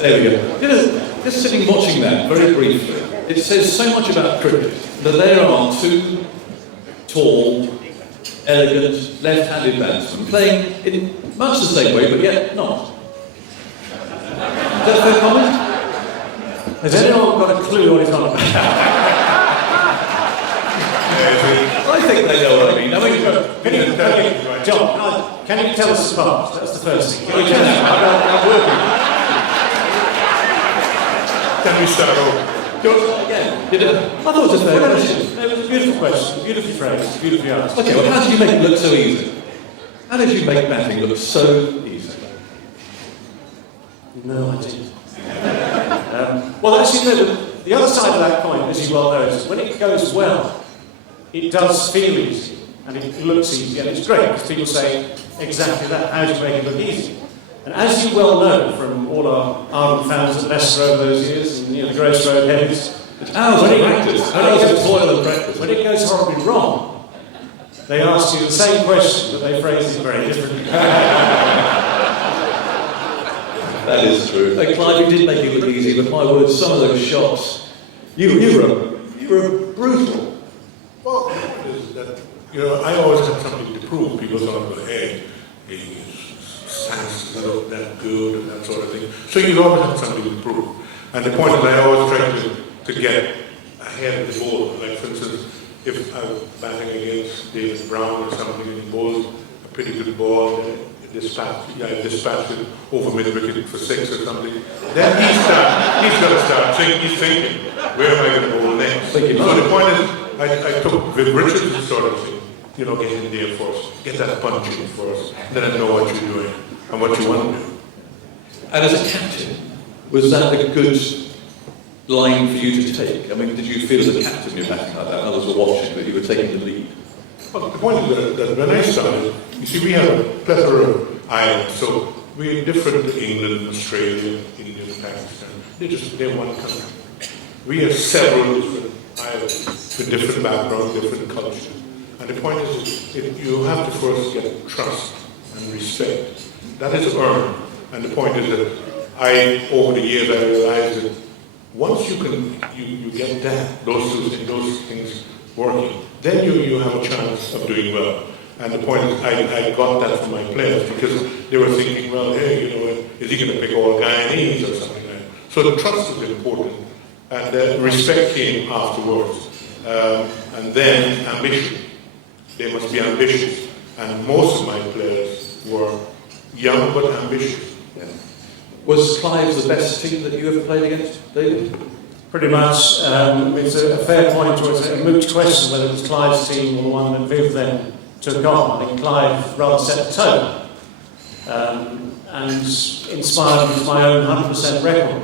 There we go. You know, just sitting watching that very briefly, it says so much about cricket that there are two tall, elegant, left-handed batsmen playing in much the same way, but yet not. Is that a fair comment? Has anyone got a clue what he's on about? I think they know what I mean. John, can you tell us apart? That's the first thing. I'm working. Can we start over? Again, I thought it was a fair question. It was a beautiful question, beautifully phrased, beautifully answered. Okay, well, how did you make it look so easy? How did you make batting look so easy? No, I didn't. Well, actually, no, the other side of that coin, as you well know, is when it goes well, it does feel easy, and it looks easy, and it's great, because people say exactly that, how do you make it look easy? And as you well know from all our ardent fans at Leicester over those years, and the Gross Road heavies, hours of practice, hours of toil and practice. When it goes horribly wrong, they ask you the same question, but they phrase it very differently. That is true. Hey, Clive, you did make it look easy, but my word, some of those shots, you were brutal. Well, I always have something to prove. People thought, well, hey, his stats not that good and that sort of thing. So you always have something to prove. And the point is, I always try to get ahead of the ball. Like, for instance, if I'm batting against David Brown or something and he bowls a pretty good ball, then dispatch it over mid-wicket for 6 or something, then he's got to start thinking, where am I going to bowl next? So the point is, I took Viv Richards' sort of thing, get in there first, get that punch in first, then I know what you're doing and what you want to do. And as a captain, was that a good line for you to take? I mean, did you feel as a captain you're batting like that? Others were watching, but you were taking the lead. Well, the point is that when I started, you see, we have a plethora of islands, so we're different to England, Australia, India, Pakistan. They're one country. We have several different islands with different backgrounds, different cultures. And the point is, you have to first get trust and respect. That is earned. And the point is that over the years, I realized that once you get that, those things working, then you have a chance of doing well. And the point is, I got that from my players because they were thinking, well, hey, is he going to pick all Guyanese or something like that? So the trust is important, and the respect came afterwards. And then ambition. They must be ambitious. And most of my players were young but ambitious. Yeah. Was Clive the best team that you ever played against, David? Pretty much. It's a fair point, or it's a moot question whether it was Clive's team or the one that Viv then took on. I think Clive rather set the tone and inspired me with my own 100% record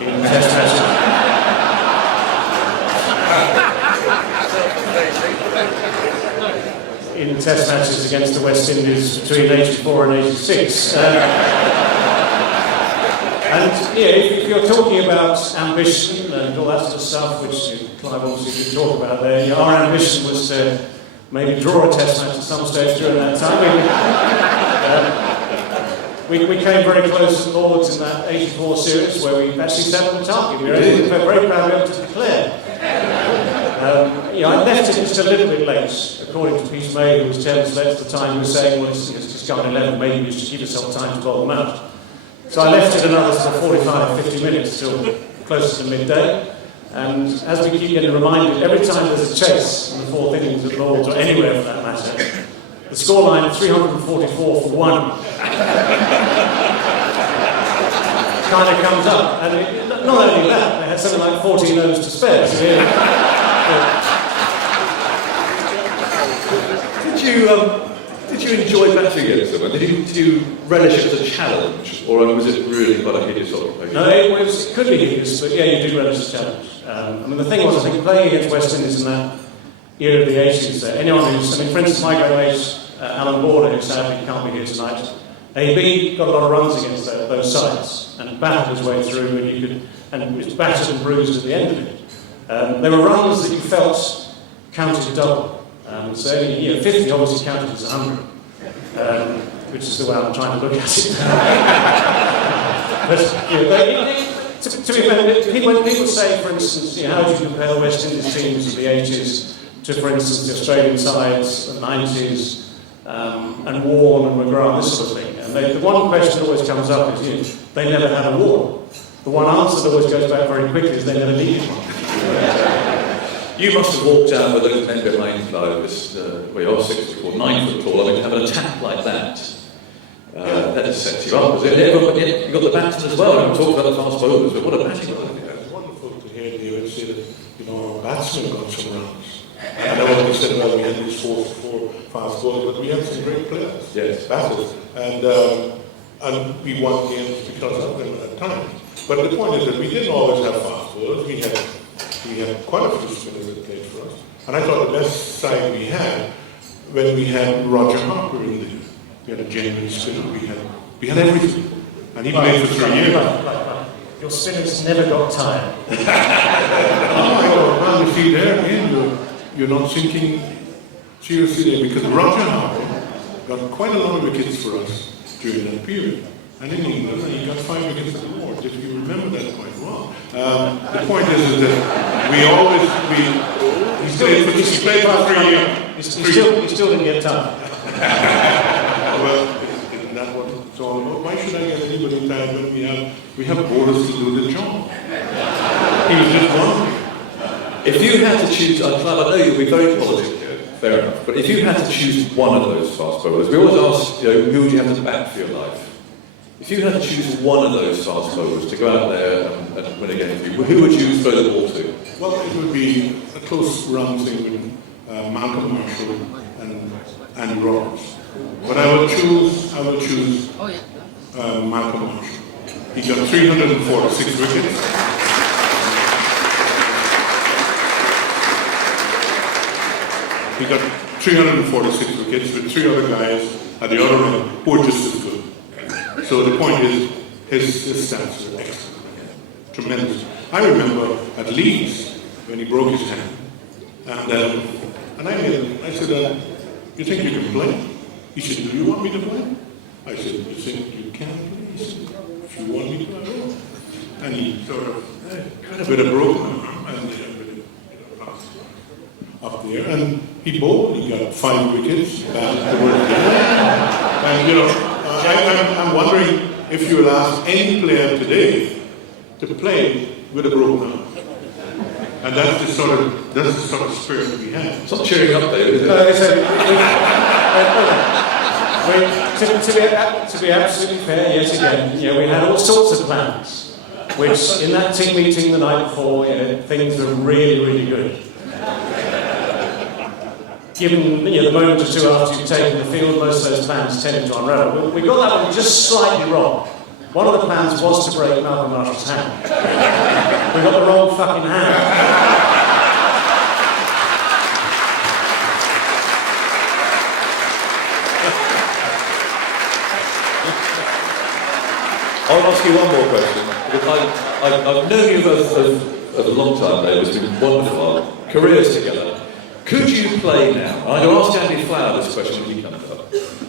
in Test matches. In Test matches against the West Indies between 84 and 86. And if you're talking about ambition and all that sort of stuff, which Clive obviously did talk about there, our ambition was to maybe draw a Test match at some stage during that time. We came very close to Lords in that 84 series where we actually set on the target. We were very proud to be able to declare. I left it just a little bit late, according to Peter May, who was chairman select at the time, who was saying, well, it's just gone 11, maybe you should give yourself time to bowl them out. So I left it another sort of 45, 50 minutes till closer to midday. And as we keep getting reminded, every time there's a chase in the fourth innings at Lords, or anywhere for that matter, the scoreline is 344 for 1. Kind of comes up. And not only that, they had something like 14 overs to spare. So Did you enjoy batting against them? Did you relish it as a challenge, or was it really quite a hideous occupation? No, it could be hideous, but yeah, you do relish the challenge. The thing was, I think playing against West Indies in that era of the 80s, anyone who's, for instance, my great mate, Alan Border, who sadly can't be here tonight, AB got a lot of runs against those sides and battered his way through, and was battered and bruised at the end of it. There were runs that you felt counted double. So 50 obviously counted as 100, which is the way I'm trying to look at it. To be fair, when people say, for instance, how do you compare the West Indies teams of the 80s to, for instance, the Australian sides, the 90s, and Warne and McGrath, this sort of thing, and the one question that always comes up is, they never had a war. The one answer that always goes back very quickly is they never needed one. You must have walked down with those men behind this, well, you're 6 foot or 9 foot tall. I mean, to have an attack like that, that just sets you up. But yet you've got the batsmen as well. We talked about the fast bowlers, but what a batting bowler. It's wonderful to hear David say that, our batsmen got some runs. I know what we said about we had these four fast bowlers, but we had some great players. Yes. Batters. And we won games because of them at times. But the point is that we didn't always have fast bowlers. We had quite a few spinners that played for us. And I thought the best side we had when we had Roger Harper in there. We had a genuine spinner. We had everything. And he played for 3 years. Your spinners never got tired. Well, you see there again, you're not thinking seriously there, because Roger Harper got quite a lot of wickets for us during that period. And in England, he got 5 wickets at the Lords, if you remember that quite well. The point is that he played for 3 years. He still didn't get tired. Well, isn't that what it's all about? Why should I get anybody tired when we have bowlers to do the job? He was just one. If you had to choose, I know you'll be very positive here, fair enough, but if you had to choose one of those fast bowlers, we always ask, who would you have to back for your life? If you had to choose one of those fast bowlers to go out there and win a game for you, who would you throw the ball to? Well, it would be a close run thing with Malcolm Marshall and Andy Roberts. But I will choose Malcolm Marshall. He got 346 wickets. He got 346 wickets with 3 other guys at the other end who were just as good. So the point is, his stats were excellent, tremendous. I remember at Leeds when he broke his hand, and I said, "You think you can play?" He said, "Do you want me to play?" I said, "You think you can play?" He said, "If you want me to, I will." And he sort of got a bit of broken arm and up there, and he bowled. He got 5 wickets back towards the end. And I'm wondering if you will ask any player today to play with a broken arm. And that's the sort of spirit we have. It's not cheering up, David, is it? To be absolutely fair, yet again, we had all sorts of plans, which in that team meeting the night before, things were really, really good. Given the moment or two after you've taken the field, most of those plans tended to unravel. We got that one just slightly wrong. One of the plans was to break Malcolm Marshall's hand. We got the wrong fucking hand. I'll ask you one more question. I've known you both for a long time, David. It's been wonderful. Our careers together. Could you play now? I'm going to ask Andy Flower this question when he comes up.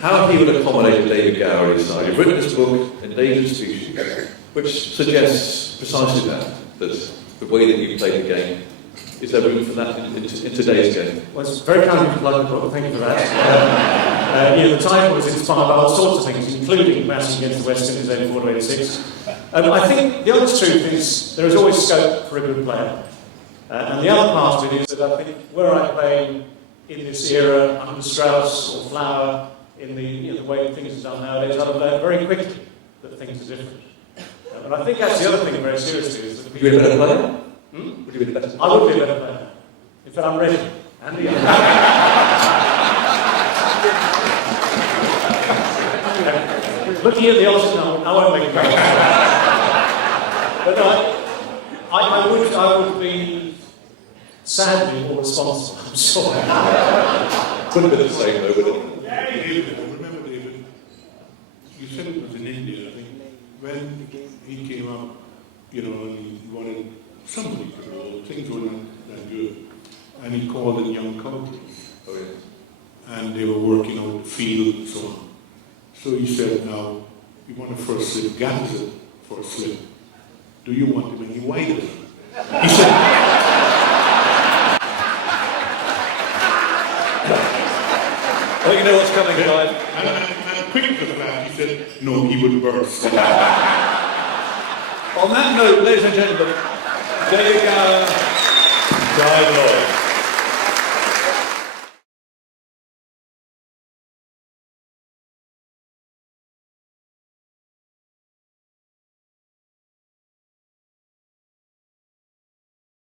How he would accommodate David Gower inside. You've written this book, Endangered Species, which suggests precisely that the way that you play the game, is there room for that in today's game? Well, it's very kind of you to plug the book, thank you for that. The title was inspired by all sorts of things, including batting against the West Indies 84 to 86. I think the honest truth is there is always scope for a good player. And the other part of it is that I think were I playing in this era under Strauss or Flower, in the way things are done nowadays, I'd have learned very quickly that things are different. And I think that's the other thing very seriously is that Would you be a better player? Would you be a better player? I would be a better player. In fact, I'm ready. Andy, looking at the odds now, I won't make a go. But I would be sadly more responsible, I'm sure. Wouldn't be the same though, would it? David, remember David, you said it was in India, I think, when he came up, and he wanted somebody to roll, things were not that good. And he called in young country. Oh, yes. And they were working out the field and so on. So he said, now, we want to first sit Gaza for a slim. Do you want him any wider? He said, Oh, you know what's coming, Clive. and quick to the fact, he said, no, he would burst. On that note, ladies and gentlemen, David Gower, Clive Lloyd.